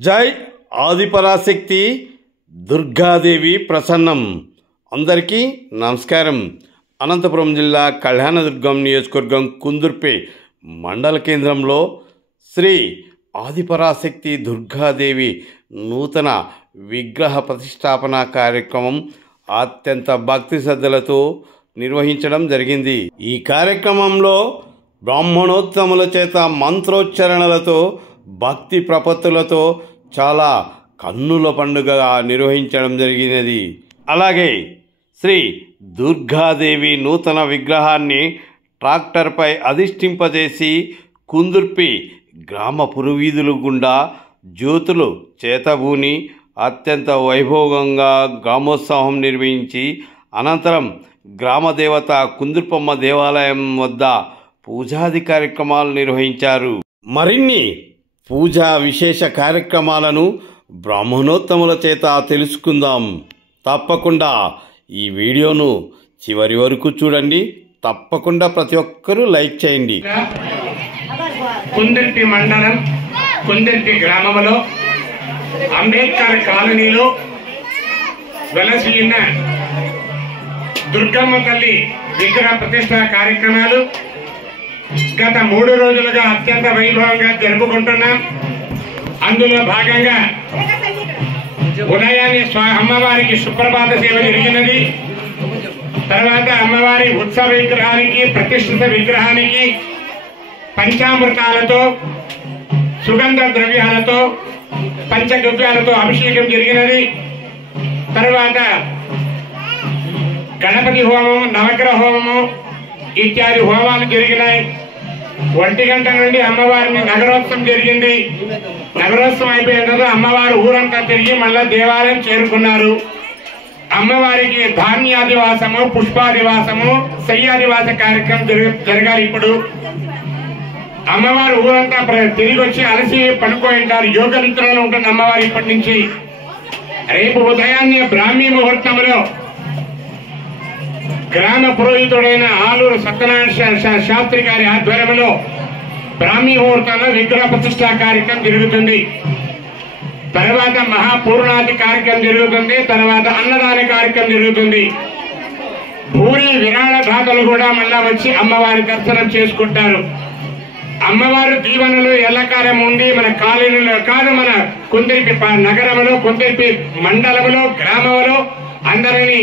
జై ఆదిపరాశక్తి దుర్గాదేవి ప్రసన్నం. అందరికీ నమస్కారం. అనంతపురం జిల్లా కళ్యాణదుర్గం నియోజకవర్గం కుందుర్పి మండల కేంద్రంలో శ్రీ ఆదిపరాశక్తి దుర్గాదేవి నూతన విగ్రహ ప్రతిష్టాపన కార్యక్రమం అత్యంత భక్తి శ్రద్ధలతో నిర్వహించడం జరిగింది. ఈ కార్యక్రమంలో బ్రాహ్మణోత్తముల చేత మంత్రోచ్చరణలతో భక్తి ప్రపత్తులతో చాలా కన్నుల పండుగగా నిర్వహించడం జరిగినది. అలాగే శ్రీ దుర్గాదేవి నూతన విగ్రహాన్ని ట్రాక్టర్పై అధిష్ఠింపజేసి కుందుర్పి గ్రామ పురవీధులు గుండా జ్యోతులు చేతబూని అత్యంత వైభవంగా గ్రామోత్సవం నిర్వహించి అనంతరం గ్రామదేవత కుందుర్పమ్మ దేవాలయం వద్ద పూజాది కార్యక్రమాలు నిర్వహించారు. మరిన్ని పూజా విశేష కార్యక్రమాలను బ్రాహ్మణోత్తముల చేత తెలుసుకుందాం. తప్పకుండా ఈ వీడియోను చివరి వరకు చూడండి. తప్పకుండా ప్రతి ఒక్కరూ లైక్ చేయండి. కుందుర్పి మండలం కుందుర్పి గ్రామంలో అంబేద్కర్ కాలనీలో వెలసి ఉన్న దుర్గమ్మ తల్లి విగ్రహ ప్రతిష్ఠా కార్యక్రమాలు గత 3 రోజులుగా అత్యంత వైభవంగా జరుపుకుంటున్నాం. అందులో భాగంగా ఉదయాన్నే అమ్మవారికి సుప్రభాత సేవ జరిగినది. తర్వాత అమ్మవారి ఉత్సవ విగ్రహానికి ప్రతిష్ఠిత విగ్రహానికి పంచామృతాలతో సుగంధ ద్రవ్యాలతో పంచగవ్యాలతో అభిషేకం జరిగినది. తర్వాత గణపతి హోమం, నవగ్రహ హోమము ఇత్యాది హోమాలు జరిగినాయి. 1 గంట నుండి అమ్మవారిని నగరోత్సవం జరిగింది. నగరోత్సవం అయిపోయిన తర్వాత అమ్మవారు ఊరంతా తిరిగి మళ్ళా దేవాలయం చేరుకున్నారు. అమ్మవారికి ధాన్యాదివాసము, పుష్పాదివాసము, శయ్యాదివాస కార్యక్రమం జరగాలి. ఇప్పుడు అమ్మవారు ఊరంతా తిరిగి వచ్చి అలసి పడుకోంటారు. యోగ నిద్రలో ఉంటుంది అమ్మవారు ఇప్పటి నుంచి. రేపు ఉదయాన్నే బ్రాహ్మీ ముహూర్తంలో గ్రామ పురోహితుడైన ఆలూరు సత్యనారాయణ శాస్త్రి గారి ఆధ్వర్యంలో బ్రాహ్మీ ముహూర్తంలో విగ్రహ ప్రతిష్ఠా కార్యక్రమం జరుగుతుంది. తర్వాత మహాపూర్ణాది కార్యక్రమం జరుగుతుంది. తర్వాత అన్నదాన కార్యక్రమం జరుగుతుంది. పూరి విరాళ దాతలు కూడా మళ్ళా వచ్చి అమ్మవారి దర్శనం చేసుకుంటారు. అమ్మవారు దీవెనలు ఎల్లకాలం ఉండి మన కాలనీలో కాదు, మన కుందుర్పి నగరంలో, కుందుర్పి మండలంలో, గ్రామంలో అందరినీ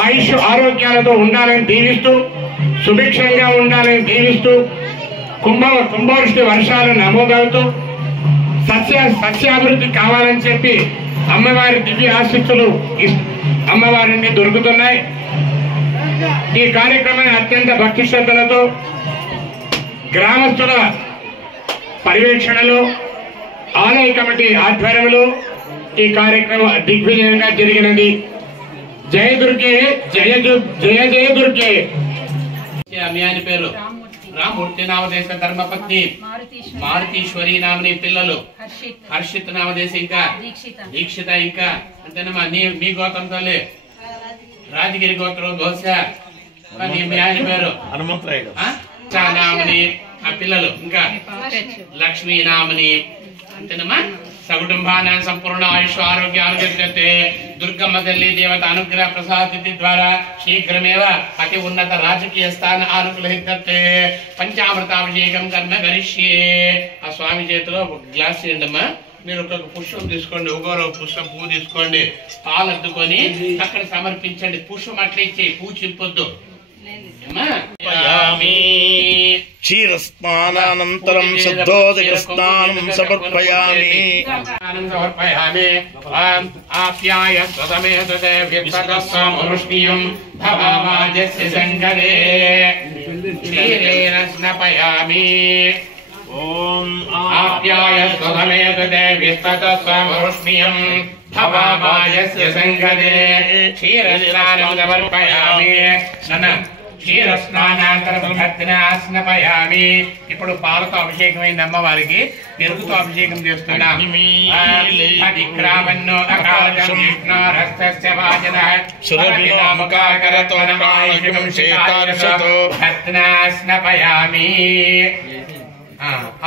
ఆయుష్ ఆరోగ్యాలతో ఉండాలని దీవిస్తూ, సుభిక్షంగా ఉండాలని దీవిస్తూ, కుంభవృష్టి వర్షాలు నమోదవుతూ సస్యాభివృద్ధి కావాలని చెప్పి అమ్మవారి దివ్య ఆశీస్సులు అమ్మవారిని దొరుకుతున్నాయి. ఈ కార్యక్రమాన్ని అత్యంత భక్తి శ్రద్ధలతో గ్రామస్తుల పర్యవేక్షణలో ఆలయ కమిటీ ఆధ్వర్యంలో ఈ కార్యక్రమం దిగ్విజయంగా జరిగినది. జయ దుర్గే, జయ జయ జయ దుర్గే. మీ ఆయన పేరు రామూర్తి నామదేశ ధర్మపత్ని మారుతీశ్వరి నామని పిల్లలు హర్షిత్ నామదేశ ఇంకా దీక్షిత ఇంకా అంతేనమ్మా. మీ గోత్రంతో రాజగిరి గోత్రం బహుశా. మీ ఆయన పేరు హనుమంతరాయుడు నామని ఆ పిల్లలు ఇంకా లక్ష్మీ నామని అంతేనమ్మా. సకుటుంబాన సంపూర్ణ ఆయుష్ ఆరోగ్య అనుగ్రహతే దుర్గమ్మ తల్లి దేవత అనుగ్రహ ప్రసాదితి ద్వారా శీఘ్రమేవ అతి ఉన్నత రాజకీయ స్థాన అనుగ్రహితే పంచామృతాభిషేకం కర్మ గరిష్యే. ఆ స్వామి చేతిలో ఒక గ్లాస్ చేయండమ్మా. మీరు ఒక పుష్పం తీసుకోండి, ఒకరో పుష్పం పువ్వు తీసుకోండి, పాలు అద్దుకొని అక్కడ సమర్పించండి. పుష్పం అట్లా ఇచ్చే, పువ్వు చింపొద్దు. క్షీరస్నానంతరం శుద్ధోదక స్నానం సమర్పయామి. ఆప్యాయ స్వసమేతతే వ్యక్తస్వమృష్ణియం భవామాజస్య సంగరే క్షీరేణ స్నపయామి. ఓం ఆప్యాయ స్వసమేతతే వ్యక్తస్వమృష్ణియం భవామాజస్య సంగరే క్షీరస్నానం సమర్పయామి. క్షీరస్నానాంతరపయామి. ఇప్పుడు పాలతో అభిషేకమైంది అమ్మవారికి, పెరుగుతో అభిషేకం చేస్తున్నాం.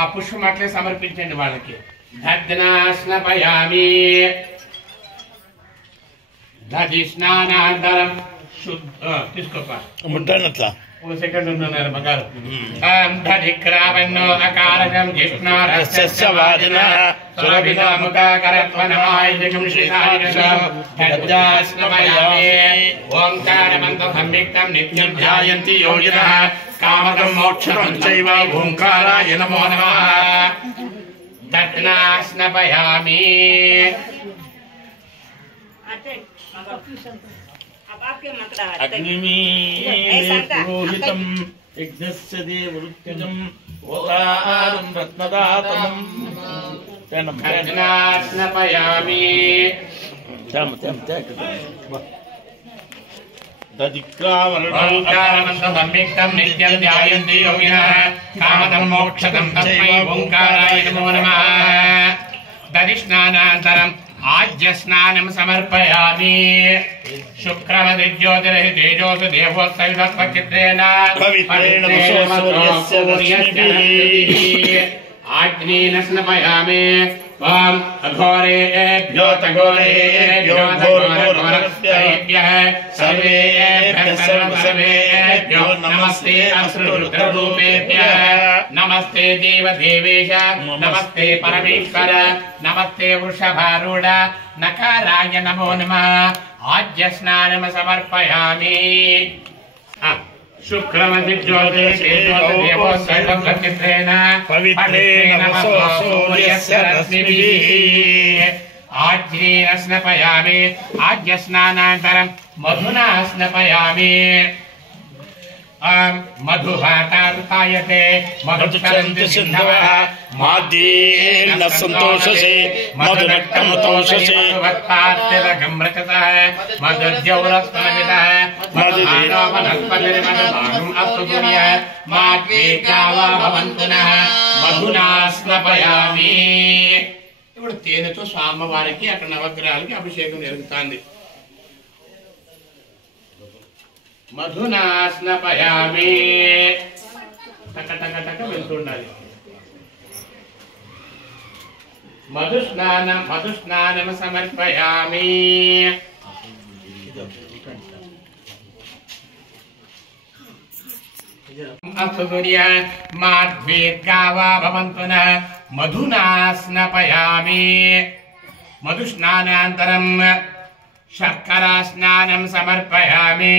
ఆ పుష్పం అట్లే సమర్పించండి వాళ్ళకి. దధ్నాస్నపయామి దధి స్నానానంతరం తీసుకోపా ముట్టనట్లా ఓ సెకండ్ ఉన్నారు బంగారు దధిక్రావన్నో అకారకం జిష్ణారస్య వాదినః సురభిదాముఖకరత్వనమాయుధకం శ్రీసాయికం దధ్నాస్నపయామి ఓంకారమంత్రం సంయుక్తం నిత్యం ధ్యాయంతి యోగినః కామకం మోక్షకం చైవ ఓంకారాయ నమో నమః దధ్నాస్నపయామి అగ్నిమీరోహితం యజ్ఞస్య దేవృత్యజం ఓదారం రత్నదాతమం దధ్నాస్నపయామి ఓంకారమంత్రం సంయుక్తం నిత్యం ధ్యాయంతి యోగినః కామదం మోక్షదం తస్మై ఓంకారాయ నమో నమః దధిస్నానానంతరం ఆజ్య స్నానం సమర్పయామి శుక్రవది జ్యోతిరహి తేజోసు దేవోత్సవిత్రేణ పవిత్రేణ సూర్యస్య రశ్మిభిః ఆగ్నేన స్నపయామి త్వాం అఘోరేభ్యో తఘోరేభ్యో తఘోరేభ్యః సర్వేభ్యః సర్వేభ్యో నమస్తే అసురుద్రరూపేభ్యः నమస్తే దేవదేవేశ నమస్తే పరమేశ్వర నమస్తే వృషభారూఢ నకారాయ నమో నమః ఆజ్య స్నానం సమర్పయామి శుక్రమతి జ్యోతిర్దేవోత్సవిత్రేణ పవిత్రేణ సూర్యస్య రశ్మిభిః ఆజ్యేన స్నపయామి ఆజ్య స్నానానంతరం మధునా స్నపయామి మధుభాతాయతే మధుచరంతి సింధవః మాద్యేన సంతోషసే మధురక్తమతోషసే మధువత్తార్తిరగమ్రచతః మధుర్జౌరస్మవిదః మధుమానో వనస్పతిర్మధుమానం అస్తుర్య మాద్వేకావా భవంతునః మధునా స్నపయామి. ఇప్పుడు తేనెతో స్వామివారికి అక్కడ నవగ్రహాలకి అభిషేకం జరుగుతుంది. మధునా స్నపయామి టక టక టక వెళ్తుండాలి. మధుస్నానం సమర్పయామి. అస్తుర్య మాద్వేర్గావా భవంతునః మధునా స్నపయామి. మధుస్నానానంతరం శర్కరా స్నానం సమర్పయామి.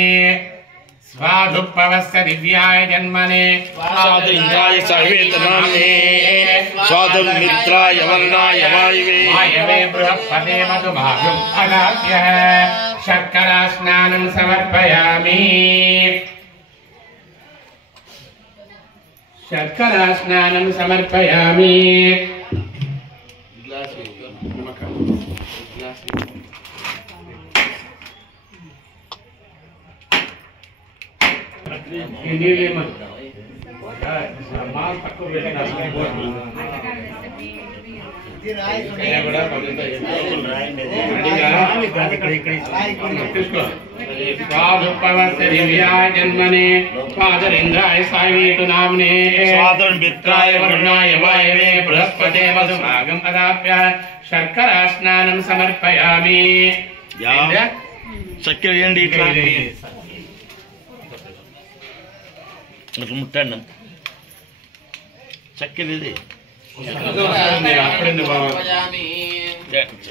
స్వాదుపవస్య దివ్యాయ జన్మనే స్వాదురింద్రాయ సర్వేతనామ్నే స్వాదుర్మిత్రాయ వర్ణాయ వాయువే వాయవే బృహస్పతే మధుమాగం అదాప్యః శర్కరా స్నానం సమర్పయామి. శర్కరా స్నానం సమర్పయామి. జన్మనే ఫాదరింద్రాయ సాయితు నామ్నే స్వాదుర్మిత్రాయ వరుణాయ వాయవే బృహస్పతే మధుమాగం అదాప్యః శర్కరా స్నానం సమర్పయామి. చక్కెర వేయండి ఇట్లా అట్లా ముట్టండి చక్కెర ఇది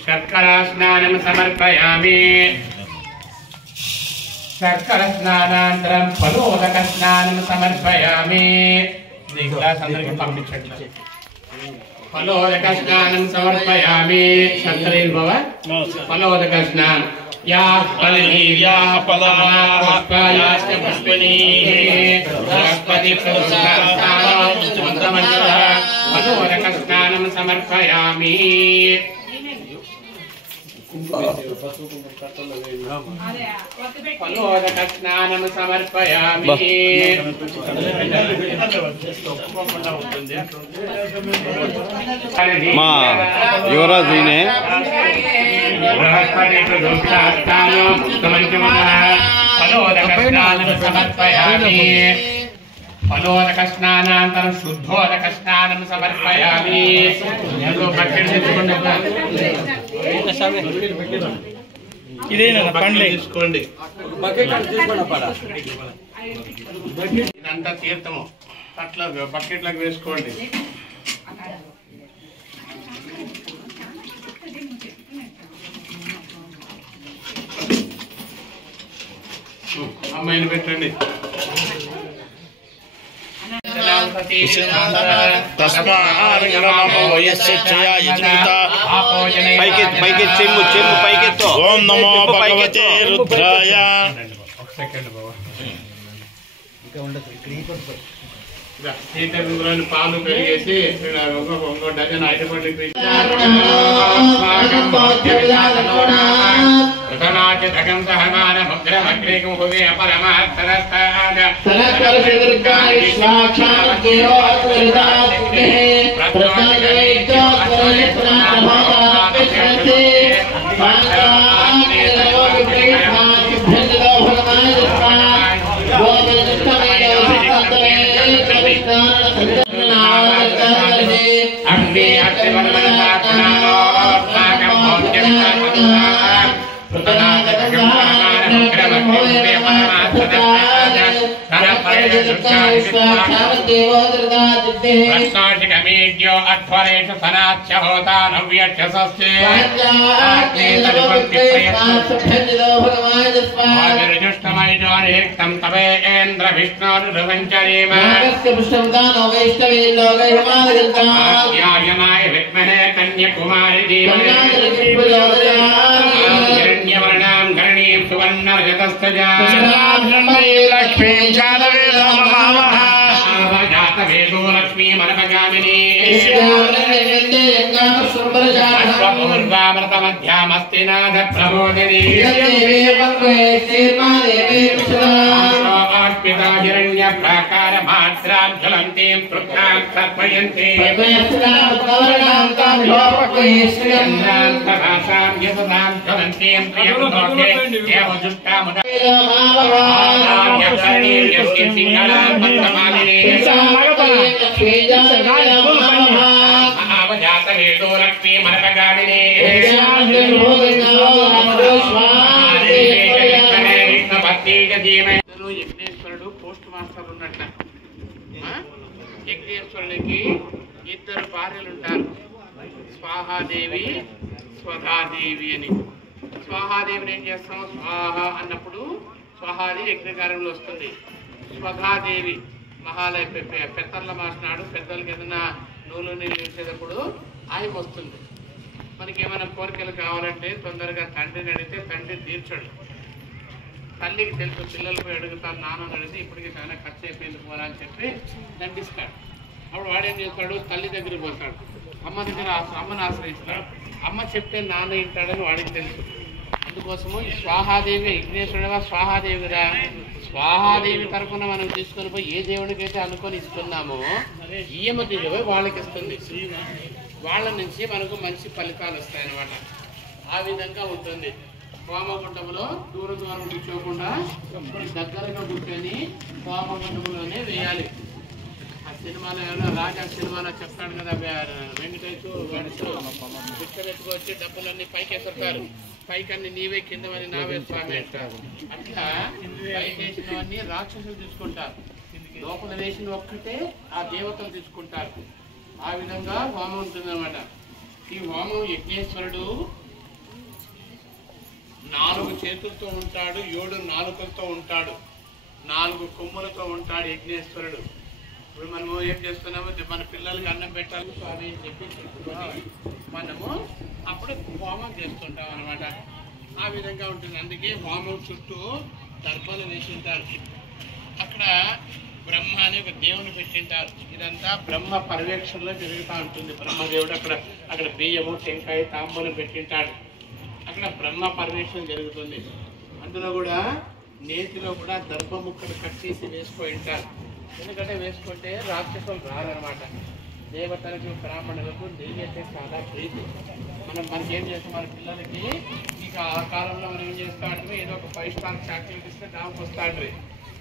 శర్కరా స్నానం సమర్పయామి. శర్కర స్నానానంతరం ఫలోదక స్నానం సమర్పయామి. అందరికి పంపించండి. ఫలోదక స్నానం సమర్పయామి. శంకరేన్ భవ ఫలోదక స్నానం యా ఫలనీర్యా ఫలమాస్పాయాస్య పుష్పిణీః బృహస్పతి ఫలోదక స్నానం సమర్పయామి. ఫలోదక స్నానం సమర్పయామి. మా యువరాజు ఈయనే. బృహస్పతి ఫలోదక స్నానం సమర్పయామి. ఫలోదక స్నానాంతరం శుద్ధోదక స్నానం సమర్పయామి. తీసుకోండి ఇదంతా తీర్థము అట్లా బకెట్లకు వేసుకోండి. అమ్మాయిని పెట్టండి. పైకి చెమ్ము పైకెత్తు. ఓం నమో భగవతే రుద్రాయ. ఒక సెకండ్ బాబా. సీతారాములను పాలు పెరిగేసి ఇంకో డజన్ ఐటపడి ప్రధానాచకం సహమాన ముగ్రమగ్రేకం హృదయ పరమార్థరస్తాద ప్రశ్నాశికమేజ్యో అధ్వరేషు సనాచ్య హోతా నవ్యక్షసస్తే ఆవిర్జుష్టమైజోనిహిక్తం తవేంద్ర విష్ణోరువంచరేమ ఆర్యమాయ విద్మహే కన్యకుమారి ధీమహి హిరణ్యవర్ణాం గణీం సువర్ణరజతస్తజా లక్ష్మీం జాతవేదో లక్ష్మీ మనపగామిని అశ్వపూర్వామృతమధ్యామస్తి నాథ ప్రబోధిని హిరణ్య ప్రాకార మాత్రాం జ్వలంతీం తృప్తాం తర్పయంతి చంద్రాంతభాసాం యసదాం జ్వలంతీం ప్రియం లోకే దేవజుష్టాముద అవజాతవేదో లక్ష్మీ మనపగామిని యజ్ఞేశ్వరుడు పోస్ట్ మాస్టర్ ఉన్నట్ల. యజ్ఞేశ్వరుడికి ఇద్దరు భార్యలు ఉంటారు, స్వాహాదేవి స్వధాదేవి అని. స్వాహాదేవిని ఏం చేస్తాం, స్వాహ అన్నప్పుడు స్వాహాదేవి యజ్ఞకార్యంలో వస్తుంది. స్వధాదేవి మహాలయ పెద్దల మాసినాడు పెద్దలకి ఏదైనా నూలు నీళ్ళు వేసేటప్పుడు ఆయన వస్తుంది. మనకి ఏమైనా కోరికలు కావాలంటే తొందరగా తండ్రిని అడిగితే తండ్రి తీర్చడు. తల్లికి తెలుసు పిల్లలు పోయి అడుగుతారు, నాన్నని అడిగితే ఇప్పటికీ చాలా ఖర్చు అయిపోయింది పోరా అని చెప్పి దండిస్తాడు. అప్పుడు వాడేం చేస్తాడు, తల్లి దగ్గరికి పోతాడు, అమ్మని ఆశ్రయిస్తాడు. అమ్మ చెప్తే నాన్న వింటాడని వాడికి తెలుసు. అందుకోసము ఈ స్వాహాదేవి యజ్ఞేశ్వరుడుగా స్వాహాదేవి కదా, స్వాహాదేవి తరఫున మనం తీసుకొని పోయి ఏ దేవుడికైతే అనుకొని ఇస్తున్నామో ఈయమ దిగపోయి వాళ్ళకి ఇస్తుంది. వాళ్ళ నుంచి మనకు మంచి ఫలితాలు వస్తాయన్నమాట. ఆ విధంగా ఉంటుంది. హోమగుండంలో దూరం కూర్చోకుండా దగ్గరగా కూర్చొని హోమగుండంలోనే వేయాలి. ఆ సినిమాలో ఏమైనా రాజా సినిమాలో చెప్తాడు కదా, వెంకటేష్ బిక్క పెట్టుకొచ్చి డబ్బులన్నీ పైకి ఎత్తుతారు, పైకన్నీ నీవే కిందవని నావే స్వామి అంటారు. అట్లా పైకి వేసినవన్నీ రాక్షసులు తీసుకుంటారు, లోపల వేసిన ఒక్కటే ఆ దేవతలు తీసుకుంటారు. ఆ విధంగా హోమం ఉంటుందన్నమాట. ఈ హోమం యజ్ఞేశ్వరుడు 4 చేతులతో ఉంటాడు, 7 నాలుకలతో ఉంటాడు, 4 కొమ్ములతో ఉంటాడు యజ్ఞేశ్వరుడు. ఇప్పుడు మనము ఏం చేస్తున్నాము, మన పిల్లలకి అన్నం పెట్టాలి స్వామి అని చెప్పి చెప్పుకొని మనము అప్పుడు హోమం చేస్తుంటాం అనమాట. ఆ విధంగా ఉంటుంది. అందుకే హోమం చుట్టూ దర్భలు వేసింటారు. అక్కడ బ్రహ్మ అని ఒక దేవుని పెట్టింటారు. ఇదంతా బ్రహ్మ పర్యవేక్షణలో జరుగుతూ ఉంటుంది. బ్రహ్మదేవుడు అక్కడ బియ్యము టెంకాయ తాంబూలం పెట్టింటాడు. అక్కడ బ్రహ్మ పర్యవేక్షణ జరుగుతుంది. అందులో కూడా నేతిలో కూడా దర్భ ముక్కలు కట్ చేసి వేసుకుంటారు. ఎందుకంటే వేసుకుంటే రాక్షసులు రారనమాట. దేవతలకు బ్రాహ్మణులకు నెయ్యి అంటే చాలా ప్రీతి. మనకి ఏం చేస్తాం, మన పిల్లలకి ఇక ఆ కాలంలో మనం ఏం చేస్తా అంటే ఏదో ఒక 5 స్టార్ చాక్లెట్ ఇస్తే దానికి వస్తాడు.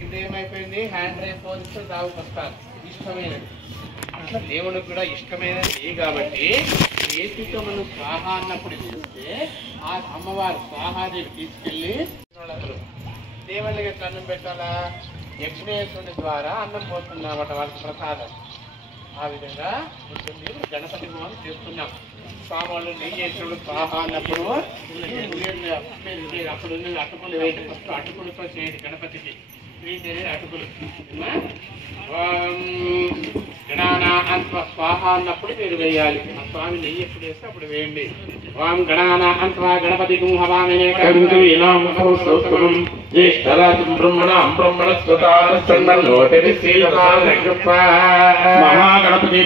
ఇప్పుడు ఏమైపోయింది హ్యాండ్ రైస్ పోలిస్తే దావుకు వస్తారు ఇష్టమైనది. అట్లా దేవుడికి కూడా ఇష్టమైనది కాబట్టి చేతితో మనం స్వాహ అన్నప్పుడు చూస్తే ఆ అమ్మవారు స్వాహాదేవి తీసుకెళ్ళి దేవుళ్ళకి ఎట్లా అన్నం పెట్టాలా? యజ్ఞేశ్వరుని ద్వారా అన్నం పోతున్నామట వాళ్ళకి ప్రసాదం. ఆ విధంగా ఉంటుంది. గణపతి హోమం చేస్తున్నాం. స్వామి నెయ్యి చేసినప్పుడు స్వాహ అన్నప్పుడు అప్పుడు అటుకులు వేయండి. ఫస్ట్ అటుకులతో చేయండి గణపతికి. అటుకులు స్వాహ అన్నప్పుడు మీరు వేయాలి. ఆ స్వామి నెయ్యి ఎప్పుడు వేస్తే అప్పుడు వేయండి. ఓం గణానా అంత్వా గణపతి మహాగణపతి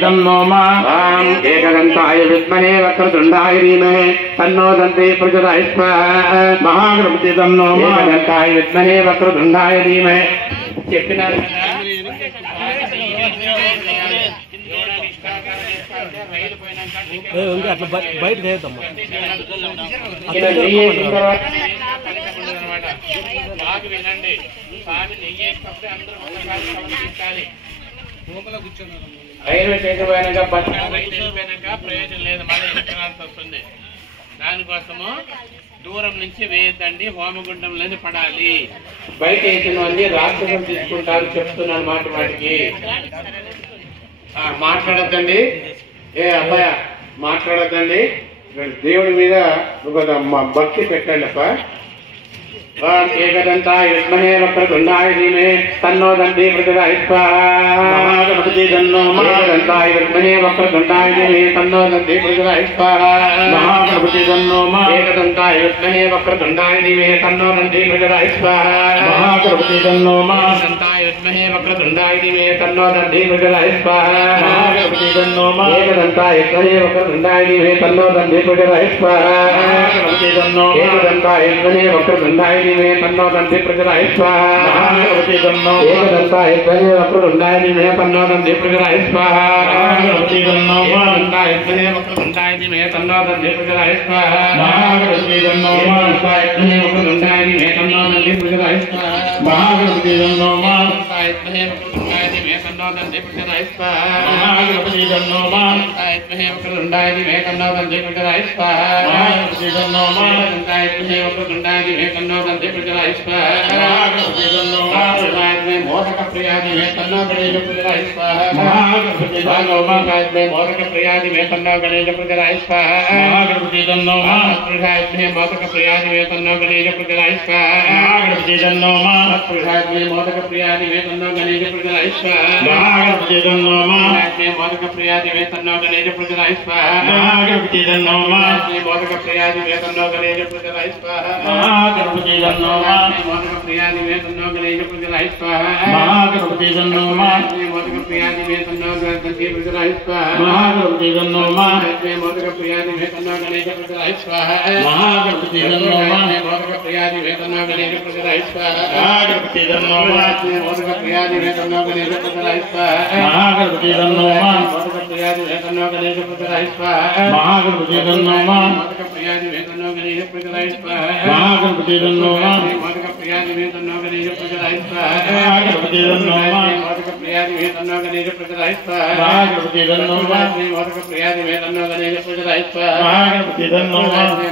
ఏకదంతాయ విద్మహే వక్రతుండాయ ధీమహి తన్నో దంతే ప్రచోదయాత్. మహాగణపతి ఏకదంతాయ విద్మహే వక్రతుండాయ ధీమహి. చెప్పినారు కదా. బయట చేద్దామా బాగా వినండి. స్వామి నెయ్యి వేసినప్పుడే అందరూ ఒకసారి గమనించాలి. రైలు చేసిపోయినాక బస్ వెళ్ళిపోయినాక ప్రయోజనం లేదు, మళ్ళీ ఎన్నికరాల్సి వస్తుంది. దానికోసము దూరం నుంచి వేయద్దండి, హోమగుండంలోనే పడాలి. బయట వేసినవన్నీ రాక్షసం తీసుకుంటారు చెప్తున్నాను మాట వాటికి. మాట్లాడద్దండి, ఏ అబ్బాయ మాట్లాడద్దండి. దేవుడి మీద ఒక భక్తి పెట్టండి అప్ప. ఏకదంతాయ విద్మహే వక్రతుండాయ ధీమహి తన్నో దంతే ప్రచోదయాత్. మహాగణపతి ఏకదంతాయ విద్మహే వక్రతుండాయ ధీమహి తన్నో దంతే ప్రచోదయాత్. మహాగణపతి ఏకదంతాయ విద్మహే వక్రతుండాయ ధీమహి తన్నో దంతే ప్రచోదయాత్. మహాగణపతి ఏకదంతాయ విద్మహే వక్రతుండాయ ధీమహి తన్నో దంతే ప్రచోదయాత్. మహాగణపతి ఏకదంతాయ విద్మహే వక్రతుండాయ ధీమహి తన్నో దంతే ప్రచోదయాత్. మహాగణపతి ఏకదంతాయ విద్మహే వక్రతుండాయ ధీమహి తన్నో దంతే ప్రచోదయాత్. మహాగణపతి ఏకదంతాయ విద్మహే వక్రతుండాయ ధీమహి తన్నో దంతే ప్రచోదయాత్. మహాగణపతి ఏకదంతాయ విద్మహే వక్రతుండాయ ధీమహి తన్నో దంతే ప్రచోదయాత్. మహాగణపతి ఏకదంతాయ విద్మహే వక్రతుండాయ ధీమహి తన్నో దంతే ప్రచోదయాత్. మహాగణపతి ఏకదంతాయ విద్మహే వక్రతుండాయ ధీమహి తన్నో దంతే ప్రచోదయాత్. మహాగణపతి ఏకదంతాయ విద్మహే వక్రతుండాయ ధీమహి తన్నో దంతే ప్రచోదయాత్. మహాగణపతి ఏకదంతాయ విద్మహే వక్రతుండాయ ధీమహి తన్నో దంతే ప్రచోదయాత్. మహాగణపతి మోదక ప్రియా ధీమహి తన్నో గణేశ ప్రచోదయాత్. మహాగణపతి మోదక ప్రియా ధీమహి తన్నో గణేశ ప్రచోదయాత్. మహాగణపతి మోదక ప్రియా ధీమహి తన్నో గణేశ ప్రచోదయాత్. మహాగణపతి మోదక ప్రియా ధీమహి తన్నో గణేశ ప్రచోదయాత్. మహాగణపతి మోదక ప్రియా ధీమహి తన్నో గణేశ ప్రచోదయాత్. మహాగణపతి మోదక ప్రియా ధీమహి తన్నో గణేశ ప్రచోదయాత్. మహాగణపతి మోదక ప్రియా ధీమహి తన్నో గణేశ ప్రచోదయాత్. మహాగణపతి మోదక ప్రియా ధీమహి తన్నో గణేశ ప్రచోదయాత్. మహాగణపతి మోదక ప్రియా ధీమహి తన్నో గణేశ ప్రచోదయాత్. మహాగణపతి మోదక ప్రియా ధీమహి తన్నో గణేశ ప్రచోదయాత్. మహాగణపతి మోదక ప్రియా ధీమహి తన్నో గణేశ ప్రచోదయాత్. మహాగణపతి మోదక ప్రియా ధీమహి తన్నో గణేశ ప్రచోదయాత్. మహాగణపతి మోదక ప్రియా ధీమహి తన్నో గణేశ ప్రచోదయాత్. మహాగణపతి మోదక ప్రియా ధీమహి తన్నో గణేశ ప్రచోదయాత్. మహాగణపతి మోదక ప్రియా ధీమహి తన్నో గణేశ ప్రచోదయాత్. మహాగణపతి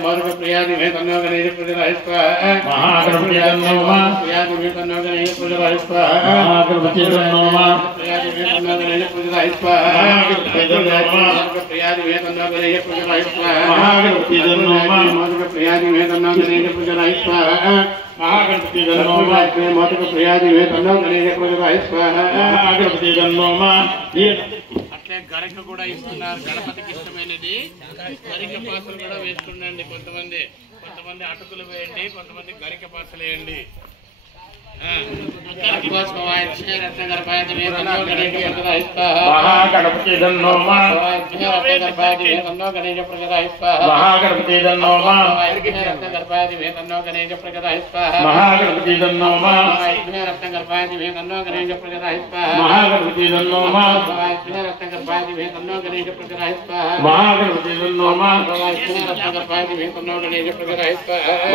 మోదక ప్రియా ధీమహి తన్నో గణేశ ప్రచోదయాత్. మహాగణపతి మోదక ప్రియా ధీమహి తన్నో గణేశ ప్రచోదయాత్. మహాగణపతి ప్రియా ధీమహి తన్నో గణేశ ప్రచోదయాత్. మహాగణపతి ప్రియా ధీమహి తన్నో గణేశ ప్రచోదయాత్. మహాగణపతి ప్రియా ధీమహి తన్నో గణేశ ప్రచోదయాత్. మహాగణపతి మోదక ప్రియా ధీమహి తన్నో గణేశ ప్రచోదయాత్. మహాగణపతి మోదక ప్రియా ధీమహి తన్నో గణేశ ప్రచోదయాత్. మహాగణపతి అట్లే గరిక కూడా ఇస్తున్నారు. గణపతికి ఇష్టమైనది గరిక పాసలు కూడా వేస్తుండండి. కొంతమంది అటుకులు వేయండి, కొంతమంది గరిక పాసలు వేయండి. మహాగణపతి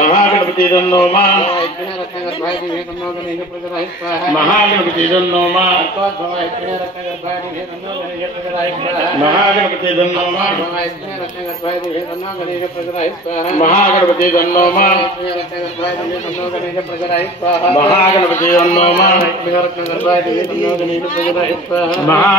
మహాగణపతి మహాగణపతి गणेश प्रजराय स्वाहा महागणपति दन्नो मा भवाय रत्नगर्भाय दिवे तन्नो गणेश प्रजराय स्वाहा महागणपति दन्नो मा भवाय रत्नगर्भाय दिवे तन्नो गणेश प्रजराय स्वाहा महागणपति दन्नो मा रत्नगर्भाय दिवे तन्नो गणेश प्रजराय स्वाहा महागणपति दन्नो मा रत्नगर्भाय दिवे तन्नो गणेश प्रजराय स्वाहा महागणपति दन्नो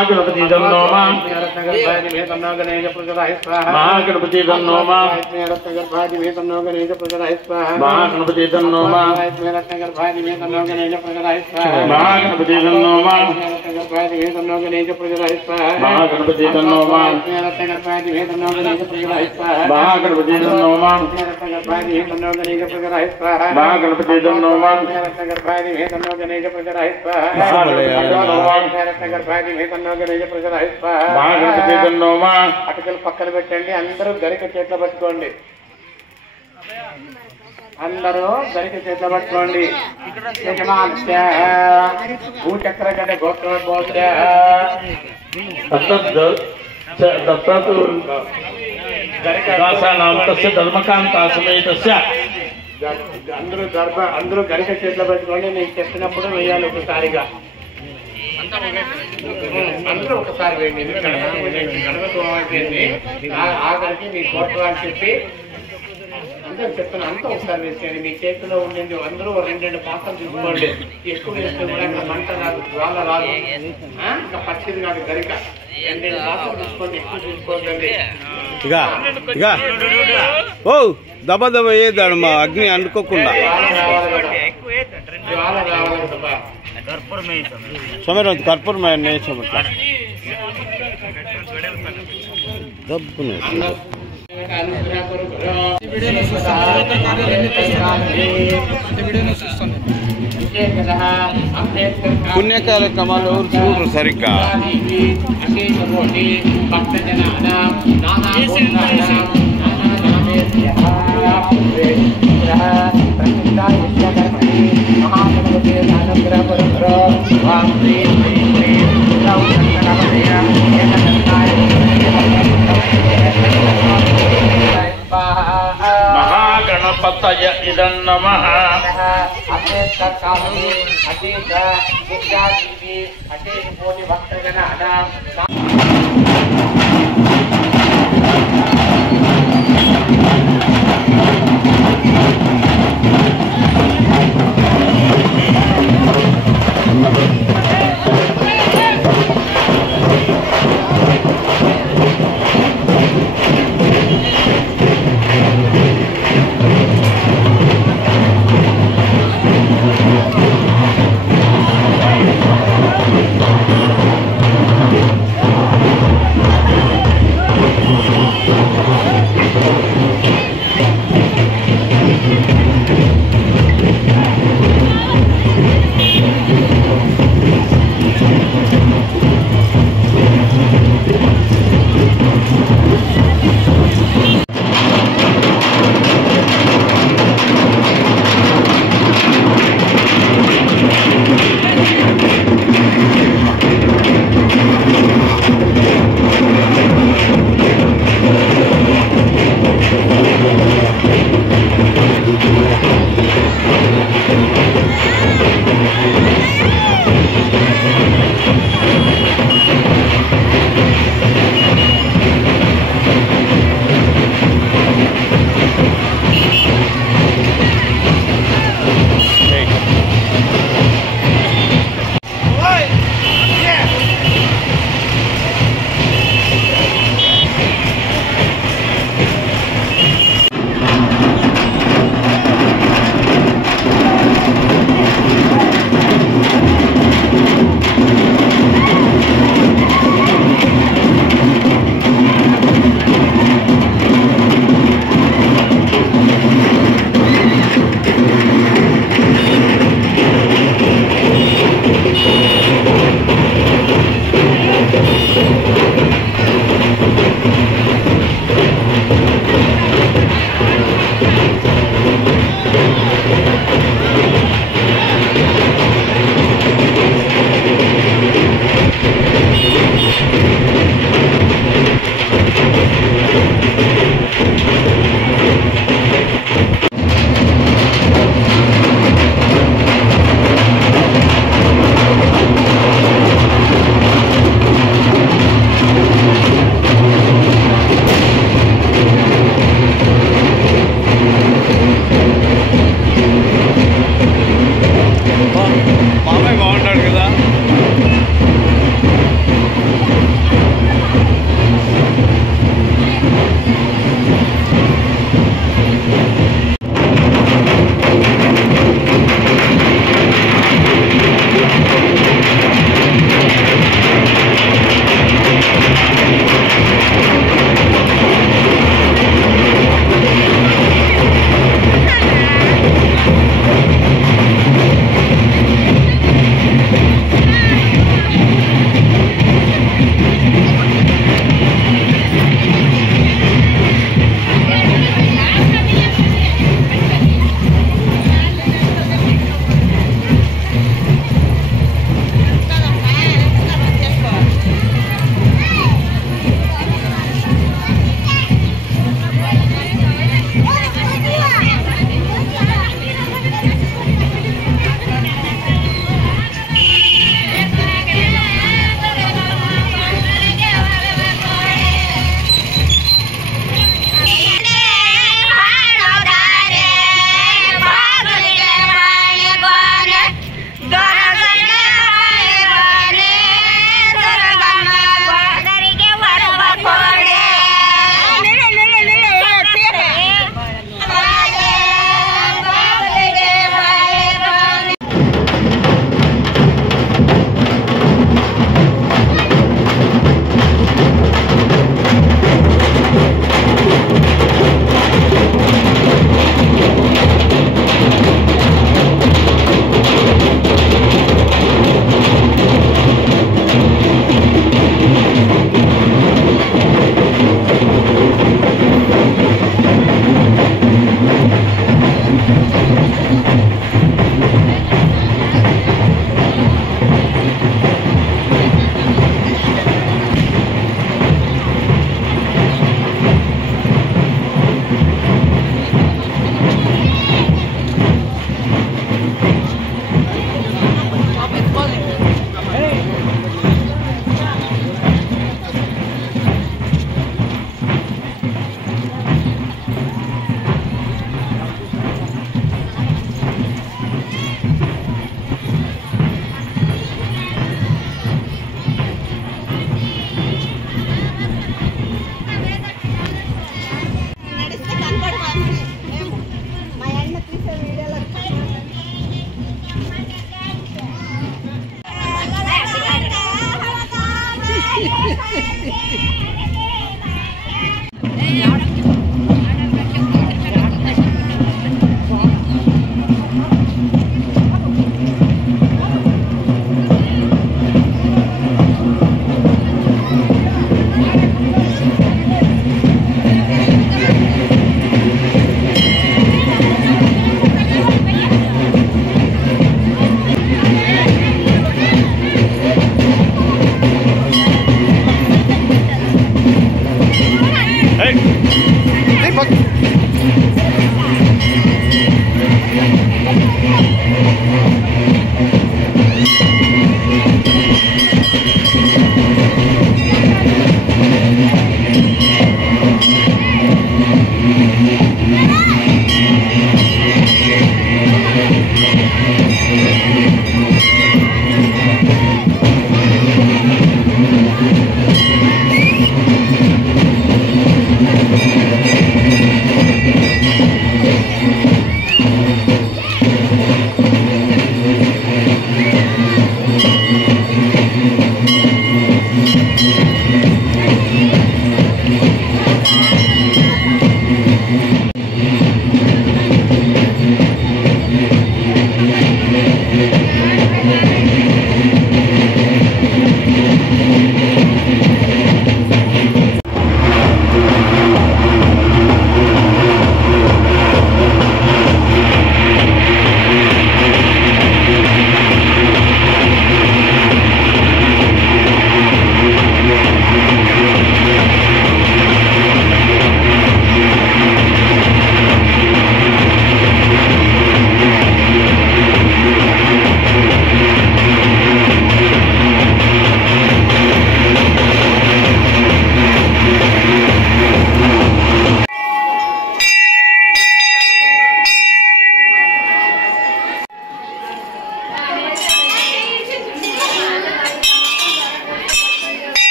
मा रत्नगर्भाय दिवे तन्नो गणेश प्रजराय स्वाहा महागणपति दन्नो मा रत्नगर्भाय दिवे तन्नो गणेश प्रजराय स्वाहा महागणपति दन्नो मा रत्नगर्भाय दिवे तन्नो गणेश प्रजराय स्वाहा महागणपति दन्नो मा रत्नगर्भाय दिवे तन्नो गणेश प्रजराय स्वाहा महागणपति दन्नो मा रत्नगर्भाय दिवे तन्नो गणेश प्रजराय स्वाहा महागणपति दन्नो मा रत्नगर्भाय दिवे तन्नो गणेश प्रजराय स्वाहा महागणपति दन्नो मा रत्नगर्भाय दिवे तन्नो गणेश प्रजराय स्वाहा रत्नगर्भाय दिवे तन्नो गणेश प्रजराय स्वाहा महागणपति दन्नो मा అటుకలు పక్కన పెట్టండి అందరూ గరిక చేతిలో పట్టుకోండి అందరూ గరిక చేతిలో పట్టుకోండి భూచక్ర గడ్డ గోత్రోద్భోత్య అందరూ గరిక చేతిలో పెట్టుకోండి నేను చెప్పినప్పుడు వేయాలి ఒకసారిగా అందరూ ఒకసారి వేయండి ఎందుకంటే గణపతి ఆఖరికి మీ కోర్టు అని చెప్పి అందరూ చెప్తున్నా అంతా ఒకసారి వేసేయండి మీ చేతిలో ఉండండి అందరూ రెండు పాత్రలు తీసుకోండి ఎక్కువ వేస్తే కూడా ఇంకా మంట రాదు జ్వాల రాదు ఇంకా పచ్చిది కాదు గరిక రెండు పాత్రలు తీసుకోండి ఎక్కువ తీసుకోండి ఓ దబ దబ ఏదమ్మా అగ్ని అంటుకోకుండా జ్వాల రావాలి కదా సమయం కర్పూరం దబ్బునే పుణ్య కార్యక్రమాలు ఎవరు చూడరు సరిగ్గా महागणपतय इदं नमः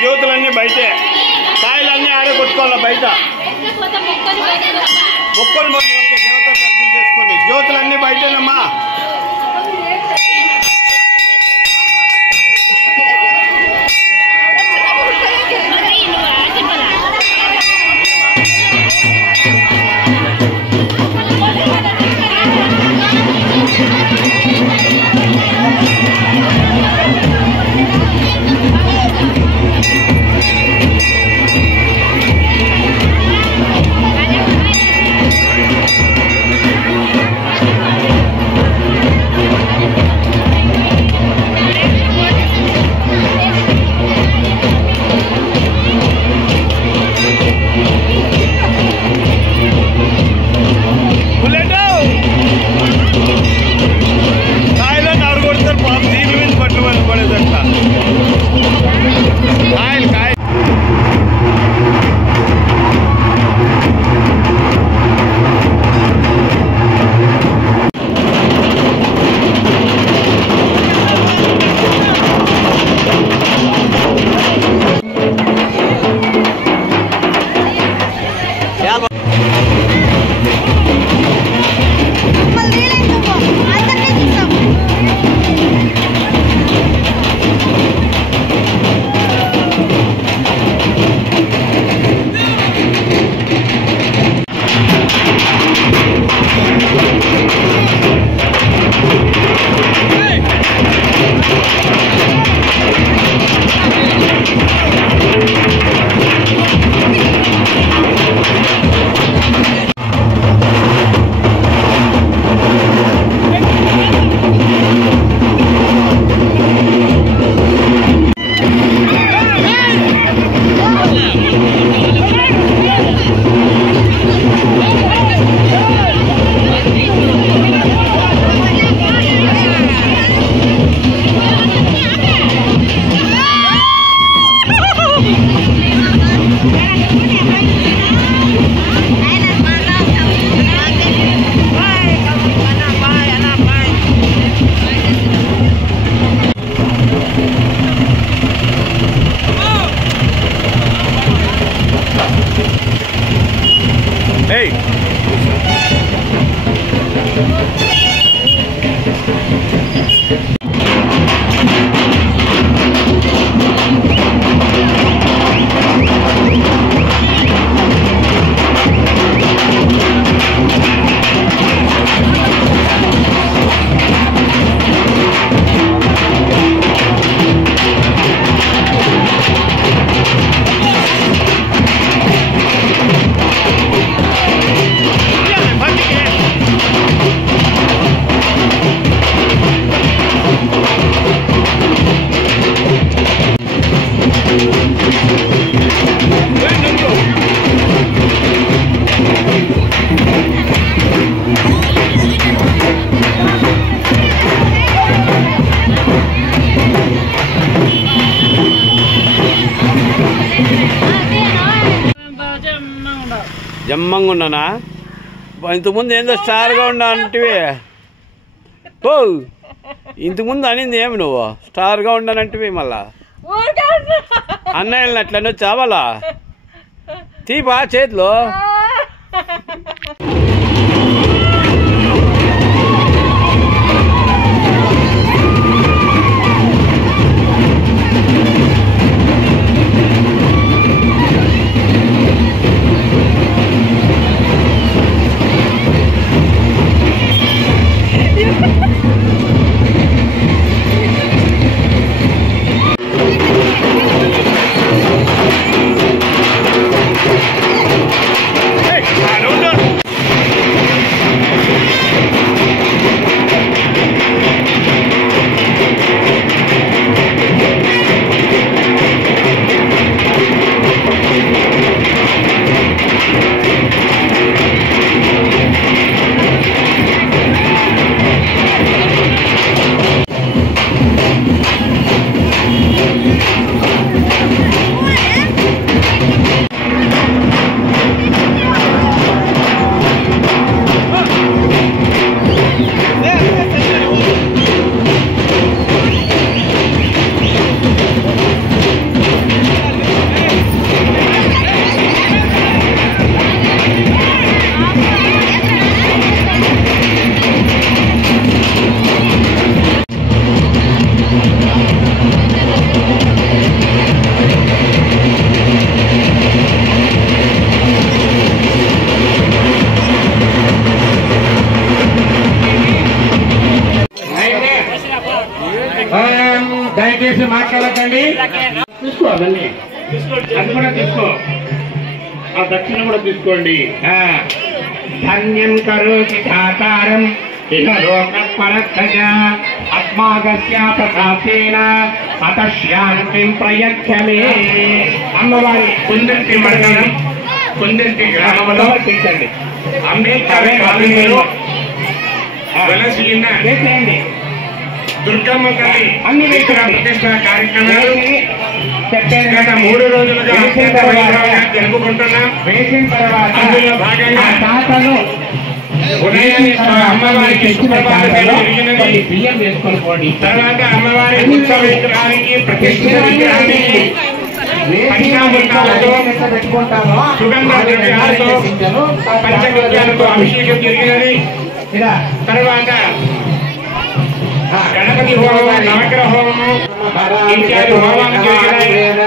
జ్యోతులన్నీ బయటే, కాయలన్నీ ఆడే కొట్టుకోవాలి బయట. మొక్కలు దేవత దర్శనం చేసుకుని జ్యోతులన్నీ బయటేనమ్మా. బ్రహ్మంగా ఉన్నానా? ఇంతకుముందు ఏందో స్టార్గా ఉన్నా అంటివి. ఓ ఇంతకుముందు అనింది ఏమి నువ్వు స్టార్గా ఉండనంటివి? మళ్ళా అన్నయ్యని అట్లనే చావాలా? తీపా చేతిలో. దయచేసి మాట్లాడకండి. తీసుకో అవన్నీ, అది కూడా తీసుకో, ఆ దక్షిణ కూడా తీసుకోండి. ధన్యం కరోతి దాతారం ఇహ లోక పరత్రజ అస్మాగస్య ప్రతాపేన అతశ్యాంతిం ప్రయత్నమే. అమ్మవారి కుందర్తి మండలం కుందర్తి గ్రామంలో తీర్చండి. అంబేద్కర్ కాలనీలో వెలసిన దుర్గమ్మ తల్లి అన్ని విగ్రహ ప్రతిష్ట కార్యక్రమాలు గత 3 రోజులుగా జరుపుకుంటున్నాం. వేసిన తర్వాత అందులో భాగంగా ఉదయాన్నే అమ్మవారికి బియ్యం వేసుకొని పోండి. తర్వాత అమ్మవారి ఉత్సవ విగ్రహానికి ప్రతిష్ఠిత విగ్రహానికి పంచామృతాలతో సుగంధ ద్రవ్యాలతో పంచగవ్యాలతో అభిషేకం జరిగినది. తర్వాత గణపతి హోమము, నవగ్రహ హోమము ఇత్యాది హోమాలు జరిగినాయి.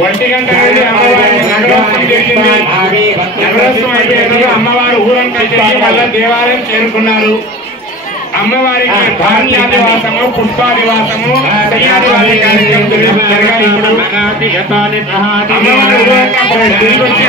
1 గంట నుండి అమ్మవారికి నగరోత్సవం జరిగింది. నగరోత్సవం అయిపోయిన అమ్మవారు ఊరంతా తిరిగి మళ్ళా దేవాలయం చేరుకున్నారు. అమ్మవారికి ధాన్యాదివాసము, పుష్పాదివాసము, శయ్యాదివాస కార్యక్రమం జరగాలి. ఇప్పుడు అమ్మవారు ఊరంతా తిరిగి వచ్చి